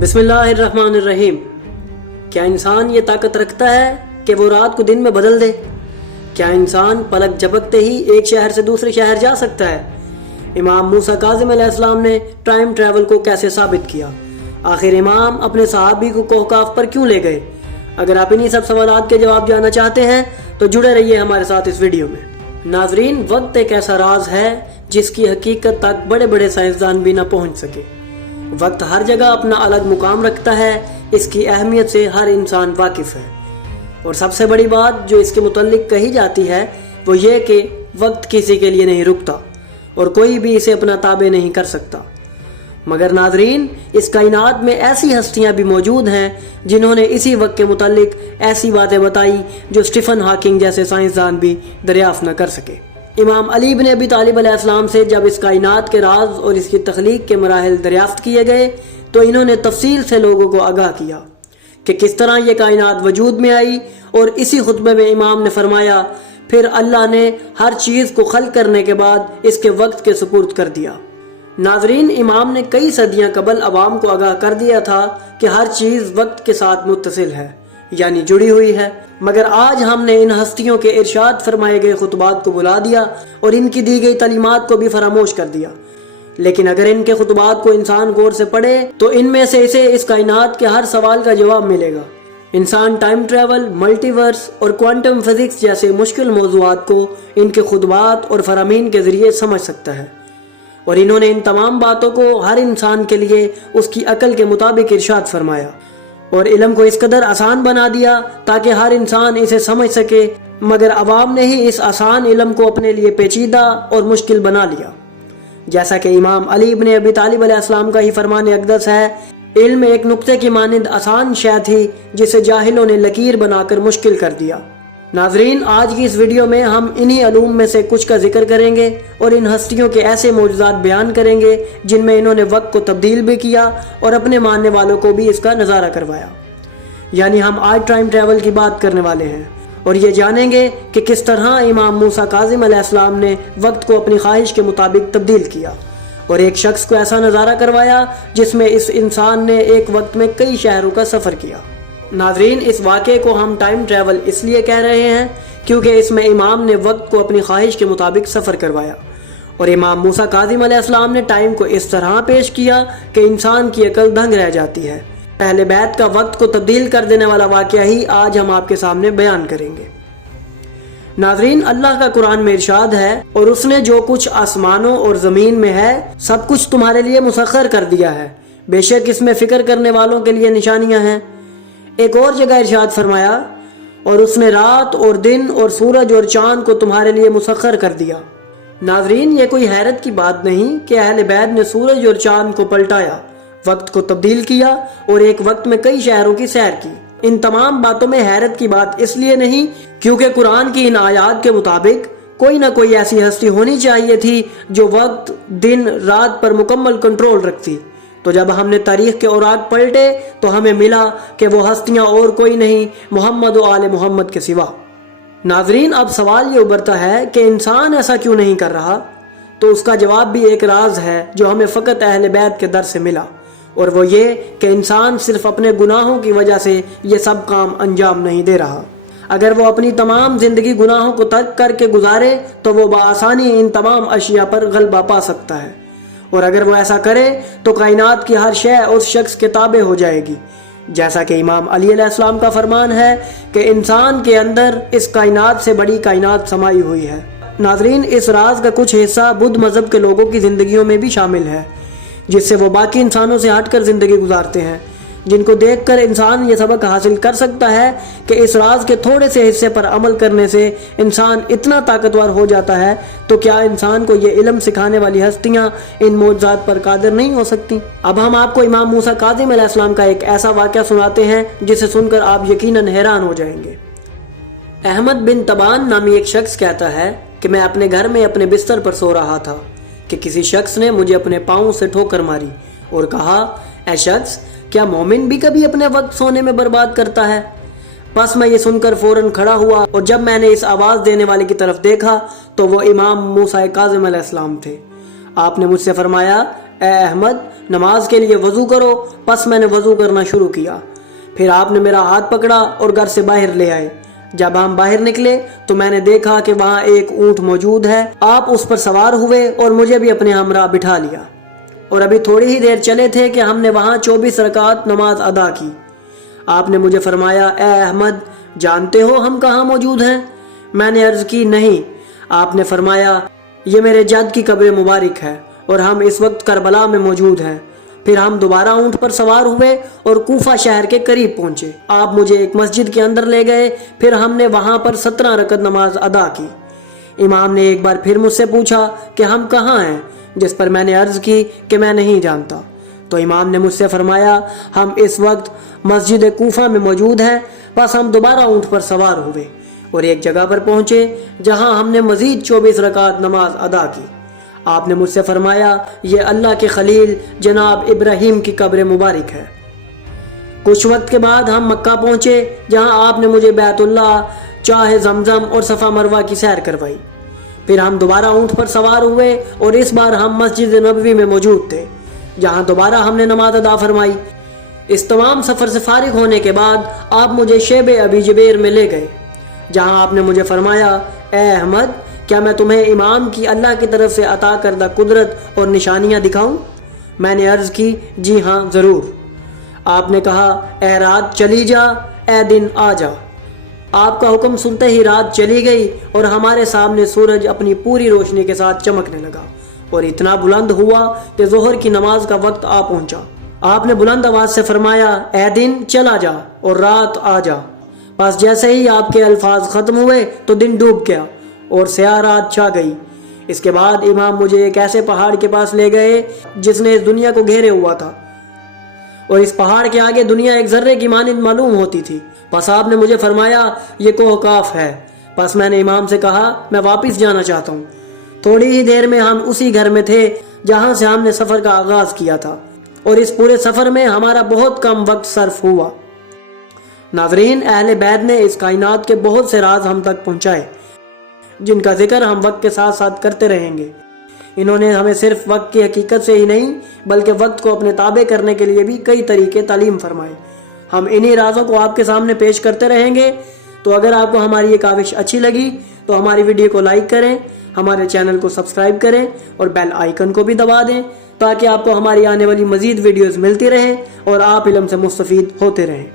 بسم اللہ الرحمن الرحیم۔ کیا انسان یہ طاقت رکھتا ہے کہ وہ رات کو دن میں بدل دے؟ کیا انسان پلک جھپکتے ہی ایک شہر سے دوسرے شہر جا سکتا ہے؟ امام موسیٰ کاظم علیہ السلام نے ٹائم ٹریول کو کیسے ثابت کیا؟ آخر امام اپنے صحابی کو کوہکاف پر کیوں لے گئے؟ اگر آپ انہی سب سوالات کے جواب جاننا چاہتے ہیں تو جڑے رہیے ہمارے ساتھ اس ویڈیو میں۔ ناظرین، وقت ایک ایسا راز ہے جس کی حقیقت تک بڑے بڑے سائنسدان بھی نہ پہنچ سکے۔ وقت ہر جگہ اپنا الگ مقام رکھتا ہے، اس کی اہمیت سے ہر انسان واقف ہے، اور سب سے بڑی بات جو اس کے متعلق کہی جاتی ہے وہ یہ کہ وقت کسی کے لیے نہیں رکتا اور کوئی بھی اسے اپنا تابع نہیں کر سکتا۔ مگر ناظرین، اس کائنات میں ایسی ہستیاں بھی موجود ہیں جنہوں نے اسی وقت کے متعلق ایسی باتیں بتائی جو اسٹیفن ہاکنگ جیسے سائنسدان بھی دریافت نہ کر سکے۔ امام علی بن ابی طالب علیہ السلام سے جب اس کائنات کے راز اور اس کی تخلیق کے مراحل دریافت کیے گئے تو انہوں نے تفصیل سے لوگوں کو آگاہ کیا کہ کس طرح یہ کائنات وجود میں آئی، اور اسی خطبے میں امام نے فرمایا، پھر اللہ نے ہر چیز کو خلق کرنے کے بعد اس کے وقت کے سپرد کر دیا۔ ناظرین، امام نے کئی صدیاں قبل عوام کو آگاہ کر دیا تھا کہ ہر چیز وقت کے ساتھ متصل ہے، یعنی جڑی ہوئی ہے، مگر آج ہم نے ان ہستیوں کے ارشاد فرمائے گئے خطبات کو بلا دیا اور ان کی دی گئی تعلیمات کو بھی فراموش کر دیا۔ لیکن اگر ان کے خطبات کو انسان غور سے پڑھے تو ان میں سے اسے اس کائنات کے ہر سوال کا جواب ملے گا۔ انسان ٹائم ٹریول، ملٹی ورس اور کوانٹم فزکس جیسے مشکل موضوعات کو ان کے خطبات اور فرامین کے ذریعے سمجھ سکتا ہے، اور انہوں نے ان تمام باتوں کو ہر انسان کے لیے اس کی عقل کے مطابق ارشاد فرمایا اور علم کو اس قدر آسان بنا دیا تاکہ ہر انسان اسے سمجھ سکے، مگر عوام نے ہی اس آسان علم کو اپنے لیے پیچیدہ اور مشکل بنا لیا۔ جیسا کہ امام علی بن ابی طالب علیہ السلام کا ہی فرمان اقدس ہے، علم ایک نقطے کی مانند آسان شے تھی جسے جاہلوں نے لکیر بنا کر مشکل کر دیا۔ ناظرین، آج کی اس ویڈیو میں ہم انہی علوم میں سے کچھ کا ذکر کریں گے اور ان ہستیوں کے ایسے معجزات بیان کریں گے جن میں انہوں نے وقت کو تبدیل بھی کیا اور اپنے ماننے والوں کو بھی اس کا نظارہ کروایا۔ یعنی ہم آج ٹائم ٹریول کی بات کرنے والے ہیں اور یہ جانیں گے کہ کس طرح امام موسیٰ کاظم علیہ السلام نے وقت کو اپنی خواہش کے مطابق تبدیل کیا اور ایک شخص کو ایسا نظارہ کروایا جس میں اس انسان نے ایک وقت میں کئی شہروں کا سفر کیا۔ ناظرین، اس واقعے کو ہم ٹائم ٹریول اس لیے کہہ رہے ہیں کیونکہ اس میں امام نے وقت کو اپنی خواہش کے مطابق سفر کروایا، اور امام موسیٰ کاظم علیہ السلام نے ٹائم کو اس طرح پیش کیا کہ انسان کی عقل دنگ رہ جاتی ہے۔ اہل بیت کا وقت کو تبدیل کر دینے والا واقعہ ہی آج ہم آپ کے سامنے بیان کریں گے۔ ناظرین، اللہ کا قرآن میں ارشاد ہے، اور اس نے جو کچھ آسمانوں اور زمین میں ہے سب کچھ تمہارے لیے مسخر کر دیا ہے، بے شک اس میں فکر کرنے والوں کے لیے نشانیاں ہیں۔ ایک اور جگہ ارشاد فرمایا، اور اس نے رات اور دن اور سورج اور چاند کو تمہارے لیے مسخر کر دیا۔ ناظرین، یہ کوئی حیرت کی بات نہیں کہ اہل بیت نے سورج اور چاند کو پلٹایا، وقت کو تبدیل کیا اور ایک وقت میں کئی شہروں کی سیر کی۔ ان تمام باتوں میں حیرت کی بات اس لیے نہیں کیونکہ قرآن کی ان آیات کے مطابق کوئی نہ کوئی ایسی ہستی ہونی چاہیے تھی جو وقت، دن، رات پر مکمل کنٹرول رکھتی۔ تو جب ہم نے تاریخ کے اوراق پلٹے تو ہمیں ملا کہ وہ ہستیاں اور کوئی نہیں محمد و آل محمد کے سوا۔ ناظرین، اب سوال یہ ابھرتا ہے کہ انسان ایسا کیوں نہیں کر رہا؟ تو اس کا جواب بھی ایک راز ہے جو ہمیں فقط اہل بیت کے در سے ملا، اور وہ یہ کہ انسان صرف اپنے گناہوں کی وجہ سے یہ سب کام انجام نہیں دے رہا۔ اگر وہ اپنی تمام زندگی گناہوں کو ترک کر کے گزارے تو وہ بآسانی ان تمام اشیاء پر غلبہ پا سکتا ہے، اور اگر وہ ایسا کرے تو کائنات کی ہر شے اس شخص کے تابع ہو جائے گی، جیسا کہ امام علی علیہ السلام کا فرمان ہے کہ انسان کے اندر اس کائنات سے بڑی کائنات سمائی ہوئی ہے۔ ناظرین، اس راز کا کچھ حصہ بدھ مذہب کے لوگوں کی زندگیوں میں بھی شامل ہے، جس سے وہ باقی انسانوں سے ہٹ کر زندگی گزارتے ہیں، جن کو دیکھ کر انسان یہ سبق حاصل کر سکتا ہے کہ اس راز کے تھوڑے سے حصے پر عمل کرنے سے انسان اتنا طاقتور ہو جاتا ہے، تو کیا انسان کو یہ علم سکھانے والی ہستیاں ان معجزات پر قادر نہیں ہو سکتی؟ اب ہم آپ کو امام موسیٰ کاظم علیہ السلام کا ایک ایسا واقعہ سناتے ہیں جسے سن کر آپ یقیناً حیران ہو جائیں گے۔ احمد بن طبان نامی ایک شخص کہتا ہے کہ میں اپنے گھر میں اپنے بستر پر سو رہا تھا کہ کسی شخص نے مجھے اپنے پاؤں سے ٹھوکر ماری اور کہا، اے شخص، کیا مومن بھی کبھی اپنے وقت سونے میں برباد کرتا ہے؟ پس میں یہ سن کر فوراً کھڑا ہوا، اور جب میں نے اس آواز دینے والے کی طرف دیکھا تو وہ امام موسیٰ کاظم علیہ السلام تھے۔ آپ نے مجھ سے فرمایا، اے احمد نماز کے لیے وضو کرو۔ پس میں نے وضو کرنا شروع کیا، پھر آپ نے میرا ہاتھ پکڑا اور گھر سے باہر لے آئے۔ جب ہم باہر نکلے تو میں نے دیکھا کہ وہاں ایک اونٹ موجود ہے، آپ اس پر سوار ہوئے اور مجھے بھی اپنے ہمراہ بٹھا لیا، اور ابھی تھوڑی ہی دیر چلے تھے کہ ہم نے وہاں 24 رکعت نماز ادا کی۔ آپ نے مجھے فرمایا اے احمد جانتے ہو ہم کہاں موجود ہیں؟ میں نے عرض کی نہیں۔ آپ نے فرمایا یہ میرے جد کی قبر مبارک ہے اور ہم اس وقت کربلا میں موجود ہیں۔ پھر ہم دوبارہ اونٹ پر سوار ہوئے اور کوفہ شہر کے قریب پہنچے۔ آپ مجھے ایک مسجد کے اندر لے گئے، پھر ہم نے وہاں پر 17 رکعت نماز ادا کی۔ امام نے ایک بار پھر مجھ سے پوچھا کہ ہم کہاں ہیں، جس پر میں نے عرض کی کہ میں نہیں جانتا۔ تو امام نے مجھ سے فرمایا ہم اس وقت مسجد کوفہ میں موجود ہیں۔ پس ہم دوبارہ اونٹ پر سوار ہوئے اور ایک جگہ پر پہنچے جہاں ہم نے مزید 24 رکعت نماز ادا کی۔ آپ نے مجھ سے فرمایا یہ اللہ کے خلیل جناب ابراہیم کی قبر مبارک ہے۔ کچھ وقت کے بعد ہم مکہ پہنچے جہاں آپ نے مجھے بیت اللہ، چاہ زمزم اور صفا مروہ کی سیر کروائی۔ پھر ہم دوبارہ اونٹ پر سوار ہوئے اور اس بار ہم مسجد نبوی میں موجود تھے جہاں دوبارہ ہم نے نماز ادا فرمائی۔ اس تمام سفر سے فارغ ہونے کے بعد آپ مجھے شیب ابی جبیر میں لے گئے جہاں آپ نے مجھے فرمایا اے احمد کیا میں تمہیں امام کی اللہ کی طرف سے عطا کردہ قدرت اور نشانیاں دکھاؤں؟ میں نے عرض کی جی ہاں ضرور۔ آپ نے کہا اے رات چلی جا، اے دن آ جا۔ آپ کا حکم سنتے ہی رات چلی گئی اور ہمارے سامنے سورج اپنی پوری روشنی کے ساتھ چمکنے لگا اور اتنا بلند ہوا کہ ظہر کی نماز کا وقت آ پہنچا۔ آپ نے بلند آواز سے فرمایا اے دن چلا جا اور رات آ جا۔ بس جیسے ہی آپ کے الفاظ ختم ہوئے تو دن ڈوب گیا اور سیاہ رات چھا گئی۔ اس کے بعد امام مجھے ایک ایسے پہاڑ کے پاس لے گئے جس نے اس دنیا کو گھیرے ہوا تھا اور اس پہاڑ کے آگے دنیا ایک ذرے کی مانند معلوم ہوتی تھی۔ پس آپ نے مجھے فرمایا یہ کوہ کاف ہے۔ پس میں نے امام سے کہا میں واپس جانا چاہتا ہوں۔ تھوڑی ہی دیر میں ہم اسی گھر میں تھے جہاں سے ہم نے سفر کا آغاز کیا تھا اور اس پورے سفر میں ہمارا بہت کم وقت صرف ہوا۔ ناظرین اہل بیت نے اس کائنات کے بہت سے راز ہم تک پہنچائے جن کا ذکر ہم وقت کے ساتھ ساتھ کرتے رہیں گے۔ انہوں نے ہمیں صرف وقت کی حقیقت سے ہی نہیں بلکہ وقت کو اپنے تابع کرنے کے لیے بھی کئی طریقے تعلیم فرمائے۔ ہم انہی رازوں کو آپ کے سامنے پیش کرتے رہیں گے۔ تو اگر آپ کو ہماری یہ کاوش اچھی لگی تو ہماری ویڈیو کو لائک کریں، ہمارے چینل کو سبسکرائب کریں اور بیل آئیکن کو بھی دبا دیں تاکہ آپ کو ہماری آنے والی مزید ویڈیوز ملتی رہیں اور آپ علم سے مستفید ہوتے رہیں۔